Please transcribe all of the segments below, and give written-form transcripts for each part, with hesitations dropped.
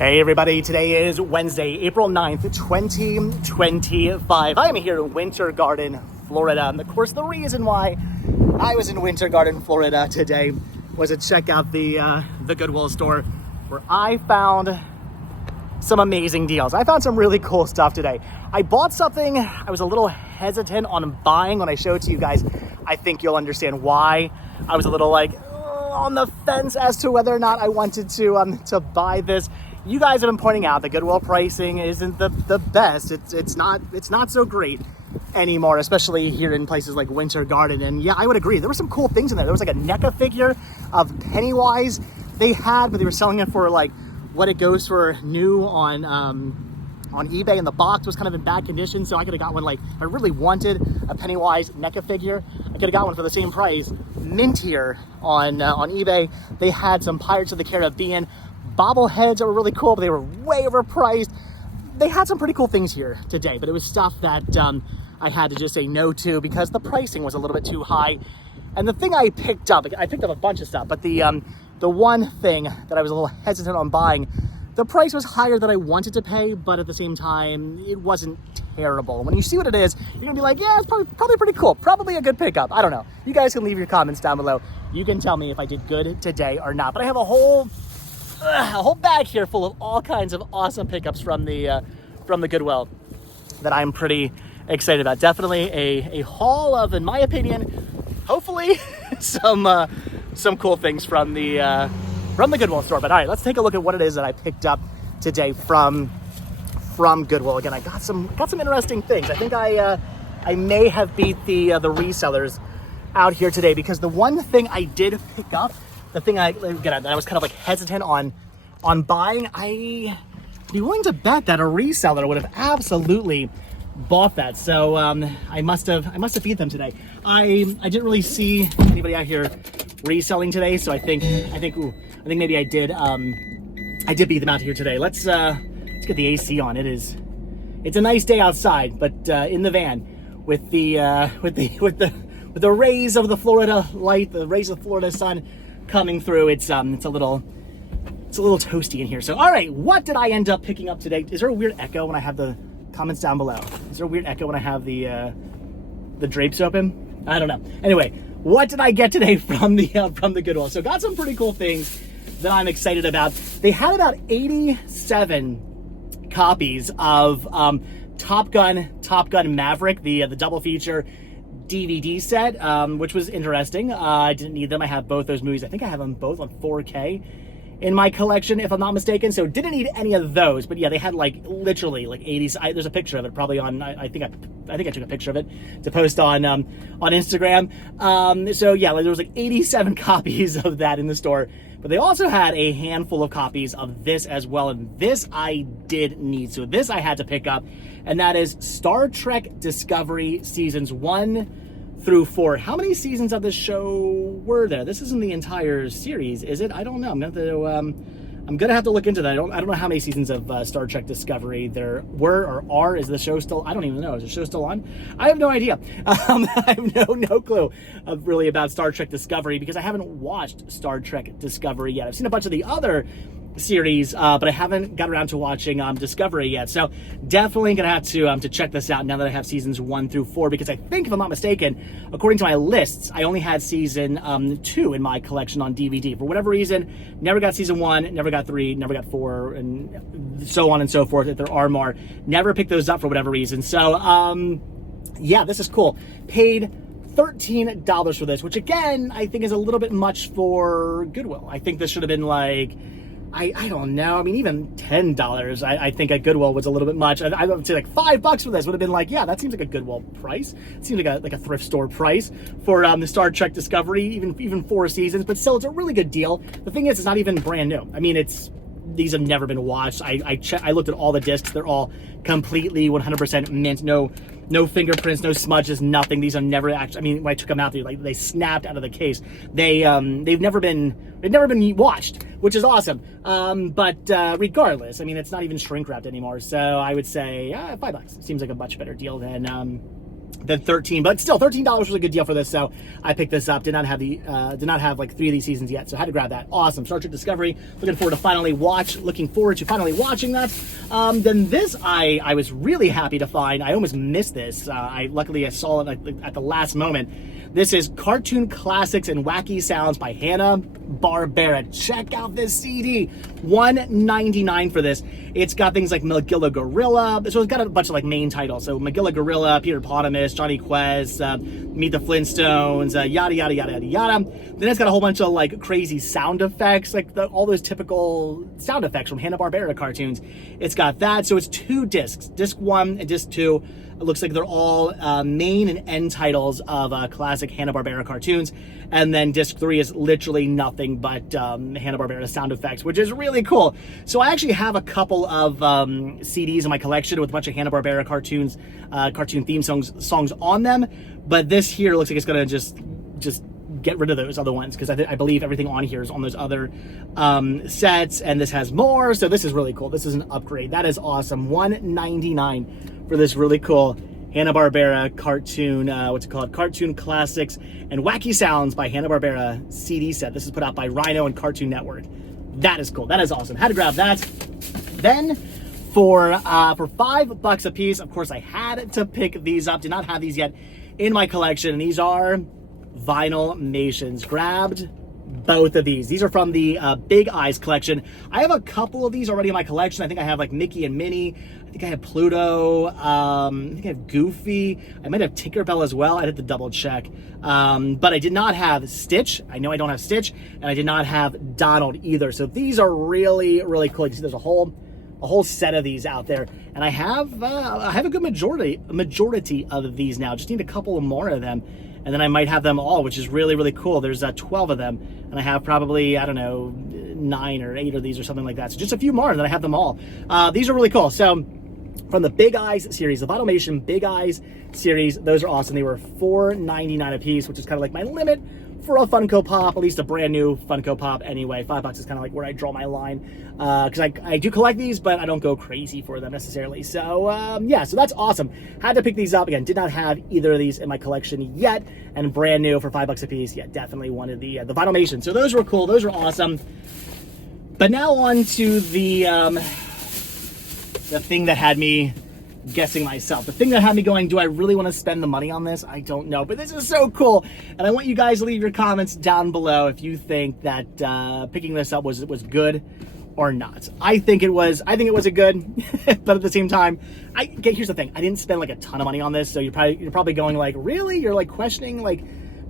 Hey everybody, today is Wednesday, April 9th, 2025. I am here in Winter Garden, Florida. And of course, the reason why I was in Winter Garden, Florida today was to check out the Goodwill store where I found some amazing deals. I found some really cool stuff today. I bought something I was a little hesitant on buying. When I show it to you guys, I think you'll understand why I was a little like on the fence as to whether or not I wanted to buy this. You guys have been pointing out that Goodwill pricing isn't the best. It's not so great anymore, especially here in places like Winter Garden. And yeah, I would agree. There were some cool things in there. There was like a NECA figure of Pennywise they had, but they were selling it for like what it goes for new on eBay, and the box was kind of in bad condition. So I could have got one, like if I really wanted a Pennywise NECA figure, I could have got one for the same price, mintier on eBay. They had some Pirates of the Caribbean bobbleheads that were really cool, but they were way overpriced. They had some pretty cool things here today, but it was stuff that I had to just say no to because the pricing was a little bit too high. And the thing I picked up a bunch of stuff, but the one thing that I was a little hesitant on buying, the price was higher than I wanted to pay, but at the same time, it wasn't terrible. When you see what it is, you're gonna be like, yeah, it's probably pretty cool. Probably a good pickup. I don't know. You guys can leave your comments down below. You can tell me if I did good today or not. But I have a whole bag here full of all kinds of awesome pickups from the Goodwill that I'm pretty excited about. Definitely a haul of, in my opinion, hopefully some cool things from the Goodwill store. But all right, let's take a look at what it is that I picked up today from Goodwill. Again, I got some interesting things. I think I may have beat the resellers out here today, because the one thing I did pick up, the thing I was kind of like hesitant on buying, I'd be willing to bet that a reseller would have absolutely bought that. So I must have beat them today. I didn't really see anybody out here reselling today, so I think maybe I did beat them out here today. Let's get the AC on. It's a nice day outside, but in the van with the rays of the Florida light, the rays of the Florida sun coming through, it's a little toasty in here. So all right, what did I end up picking up today? Is there a weird echo when I have the comments down below? Is there a weird echo when I have the drapes open? I don't know. Anyway, what did I get today from the Goodwill? So got some pretty cool things that I'm excited about. They had about 87 copies of Top Gun Maverick, the double feature DVD set, which was interesting. I didn't need them. I have both those movies. I think I have them both on 4K in my collection, if I'm not mistaken. So didn't need any of those. But yeah, they had like literally like 80. There's a picture of it probably on. I think I took a picture of it to post on Instagram. So yeah, there was like 87 copies of that in the store. But they also had a handful of copies of this as well, and this I did need. So this I had to pick up, and that is Star Trek Discovery Seasons 1 through 4. How many seasons of this show were there? This isn't the entire series, is it? I don't know. I'm gonna have to look into that. I don't know how many seasons of Star Trek Discovery there were or are. Is the show still? I don't even know. Is the show still on? I have no idea. I have no clue really about Star Trek Discovery, because I haven't watched Star Trek Discovery yet. I've seen a bunch of the other series, but I haven't got around to watching Discovery yet. So definitely gonna have to check this out now that I have seasons 1 through 4, because I think, if I'm not mistaken, according to my lists, I only had season 2 in my collection on DVD. For whatever reason, never got season 1, never got 3, never got 4, and so on and so forth. If there are more, never picked those up for whatever reason. So yeah, this is cool. Paid $13 for this, which again, I think is a little bit much for Goodwill. I think this should have been like, I don't know. I mean, even $10, I think at Goodwill was a little bit much. I would say like $5 for this would have been like, yeah, that seems like a Goodwill price. It seems like a thrift store price for the Star Trek Discovery, even 4 seasons. But still, it's a really good deal. The thing is, it's not even brand new. I mean, these have never been watched. I looked at all the discs. They're all completely 100% mint. No fingerprints, no smudges, nothing. These are never actually. I mean, when I took them out, they snapped out of the case. They've never been washed, which is awesome. But regardless, I mean, it's not even shrink wrapped anymore. So I would say $5 seems like a much better deal than than 13, but still $13 was a good deal for this, so I picked this up. Did not have like 3 of these seasons yet, so I had to grab that. Awesome. Star Trek Discovery. Looking forward to finally watching that. Then this I was really happy to find. I almost missed this. Luckily I saw it at the last moment. This is Cartoon Classics and Wacky Sounds by Hanna-Barbera. Check out this CD. $1.99 for this. It's got things like Magilla Gorilla. So it's got a bunch of like main titles. So Magilla Gorilla, Peter Potamus, Johnny Quest, Meet the Flintstones, yada, yada, yada, yada, yada. Then it's got a whole bunch of like crazy sound effects, like all those typical sound effects from Hanna-Barbera cartoons. It's got that. So it's 2 discs. Disc 1 and disc 2. It looks like they're all main and end titles of classic Hanna-Barbera cartoons. And then disc 3 is literally nothing but Hanna-Barbera sound effects, which is really cool. So I actually have a couple of CDs in my collection with a bunch of Hanna-Barbera cartoons, cartoon theme songs on them. But this here looks like it's gonna just get rid of those other ones, because I believe everything on here is on those other sets, and this has more. So this is really cool. This is an upgrade. That is awesome. $1.99 for this really cool Hanna-Barbera cartoon, what's it called? Cartoon Classics and Wacky Sounds by Hanna-Barbera CD set. This is put out by Rhino and Cartoon Network. That is cool. That is awesome. Had to grab that. Then for $5 a piece, of course I had to pick these up. Did not have these yet in my collection. And these are vinylmations. Grabbed both of these. These are from the Big Eyes collection. I have a couple of these already in my collection. I think I have like Mickey and Minnie. I think I have Pluto. I think I have Goofy. I might have Tinkerbell as well. I had to double check. But I did not have Stitch. I know I don't have Stitch, and I did not have Donald either. So these are really, really cool. You see there's a whole set of these out there, and I have a good majority of these now. Just need a couple more of them, and then I might have them all, which is really, really cool. There's 12 of them, and I have probably, I don't know, 9 or 8 of these or something like that. So just a few more, and then I have them all. These are really cool. So from the Big Eyes series, the vinylmation Big Eyes series, those are awesome. They were $4.99 a piece, which is kind of like my limit for a Funko Pop, at least a brand new Funko Pop anyway. $5 is kind of like where I draw my line, because I do collect these, but I don't go crazy for them necessarily. So yeah, so that's awesome. Had to pick these up. Again, did not have either of these in my collection yet, and brand new for $5 a piece. Yeah, definitely wanted the vinylmation. So those were cool. Those are awesome. But now on to the thing that had me guessing myself. The thing that had me going, do I really want to spend the money on this? I don't know, but this is so cool. And I want you guys to leave your comments down below if you think that picking this up was good or not. I think it was a good, but at the same time, here's the thing. I didn't spend like a ton of money on this, so you're probably going like, really? You're like questioning, like,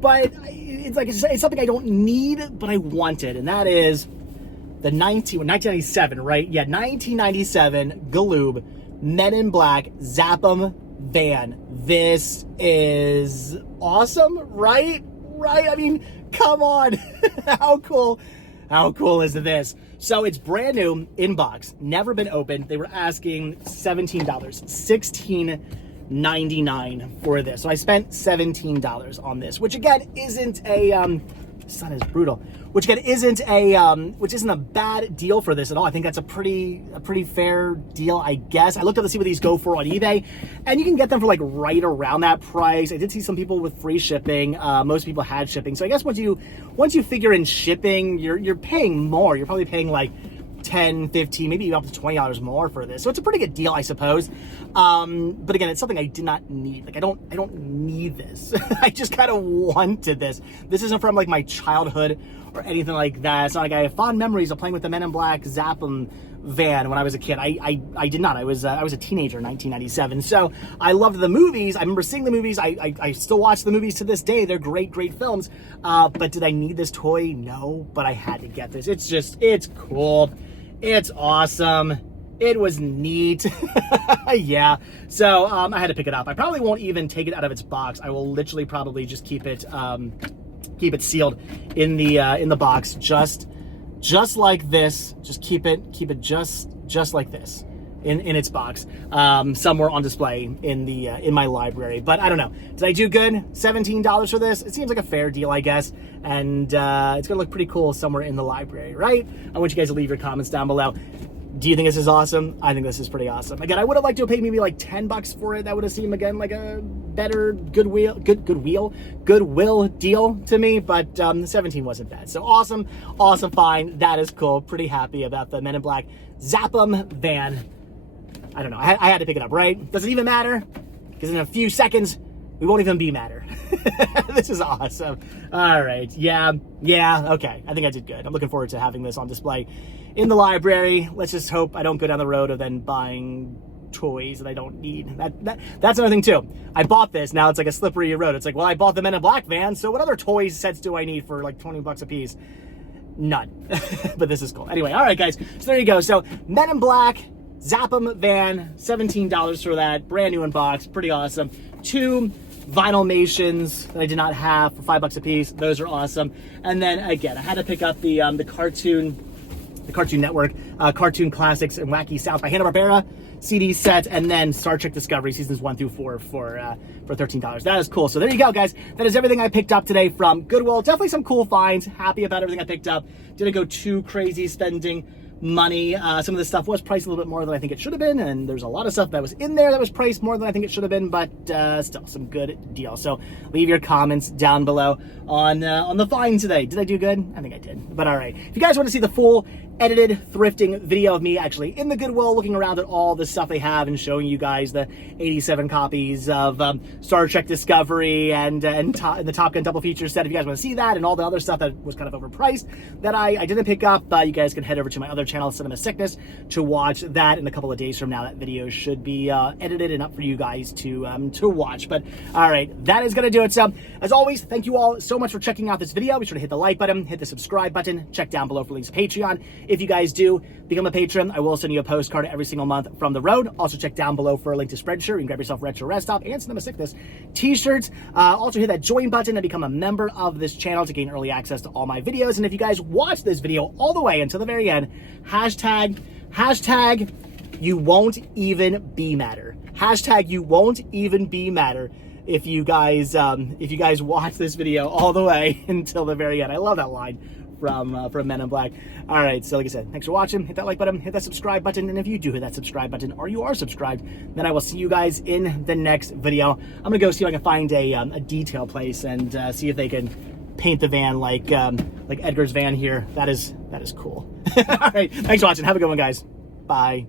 but it's something I don't need, but I wanted, and that is the 1997, right? Yeah, 1997 Galoob Men in Black Zap-'em van. This is awesome, right? I mean, come on. How cool is this? So it's brand new in box, never been opened. They were asking $17, $16.99 for this. So I spent $17 on this, which again isn't a sun is brutal, which again isn't a bad deal for this at all. I think that's a pretty fair deal, I guess. I looked up to see what these go for on eBay, and you can get them for like right around that price. I did see some people with free shipping. Most people had shipping, so I guess once you figure in shipping, you're paying more. You're probably paying like $10, $15, maybe even up to $20 more for this. So it's a pretty good deal, I suppose. But again, it's something I did not need. Like I don't need this. I just kind of wanted this. This isn't from like my childhood or anything like that. It's not like I have fond memories of playing with the Men in Black Zap-'em van when I was a kid. I did not. I was a teenager in 1997. So I loved the movies. I remember seeing the movies. I still watch the movies to this day. They're great films. But did I need this toy? No, but I had to get this. It's cool. It's awesome. It was neat. Yeah. So I had to pick it up. I probably won't even take it out of its box. I will literally probably just keep it sealed in the box, just like this. Just keep it just like this in its box, somewhere on display in my library. But I don't know. Did I do good? $17 for this? It seems like a fair deal, I guess. And it's gonna look pretty cool somewhere in the library, right? I want you guys to leave your comments down below. Do you think this is awesome? I think this is pretty awesome. Again, I would have liked to have paid maybe like $10 for it. That would have seemed again like a better Goodwill deal to me, but 17 wasn't bad. So awesome find. That is cool. Pretty happy about the Men in Black Zap 'em van. I don't know. I had to pick it up, right? Does it even matter? Because in a few seconds, we won't even be matter. This is awesome. All right. Yeah. Okay. I think I did good. I'm looking forward to having this on display in the library. Let's just hope I don't go down the road of then buying toys that I don't need. That's another thing too. I bought this. Now it's like a slippery road. It's like, well, I bought the Men in Black van, so what other toys sets do I need for like 20 bucks a piece? None. But this is cool. Anyway, all right, guys. So there you go. So Men in Black Zap 'em van, $17 for that, brand new in box, pretty awesome. 2 vinylmations that I did not have for $5 a piece. Those are awesome. And then again, I had to pick up the Cartoon Network, Cartoon Classics and Wacky South by Hanna-Barbera CD set, and then Star Trek Discovery seasons 1 through 4 for $13. That is cool. So there you go, guys. That is everything I picked up today from Goodwill. Definitely some cool finds. Happy about everything I picked up. Didn't go too crazy spending money. Some of this stuff was priced a little bit more than I think it should have been, and there's a lot of stuff that was in there that was priced more than I think it should have been, but still some good deals. So leave your comments down below on the find today. Did I do good? I think I did. But all right, if you guys want to see the full edited thrifting video of me actually in the Goodwill looking around at all the stuff they have and showing you guys the 87 copies of Star Trek Discovery and the Top Gun double feature set, if you guys want to see that and all the other stuff that was kind of overpriced that I didn't pick up, you guys can head over to my other channel, Cinema Sickness, to watch that. In a couple of days from now, that video should be edited and up for you guys to watch. But all right, that is going to do it. So as always, thank you all so much for checking out this video. Be sure to hit the like button, hit the subscribe button, check down below for links to Patreon. If you guys do become a patron, I will send you a postcard every single month from the road. Also check down below for a link to Spreadshirt. You can grab yourself Retro Rest Stop and Cinema Sickness t-shirts. Also hit that join button and become a member of this channel to gain early access to all my videos. And if you guys watch this video all the way until the very end, hashtag you won't even be madder. Hashtag you won't even be madder if you guys watch this video all the way until the very end. I love that line from Men in Black. All right, so like I said, thanks for watching. Hit that like button, hit that subscribe button, and if you do hit that subscribe button or you are subscribed, then I will see you guys in the next video. I'm gonna go see if I can find a detail place and see if they can paint the van like Edgar's van here. That is cool. All right, thanks for watching. Have a good one, guys. Bye.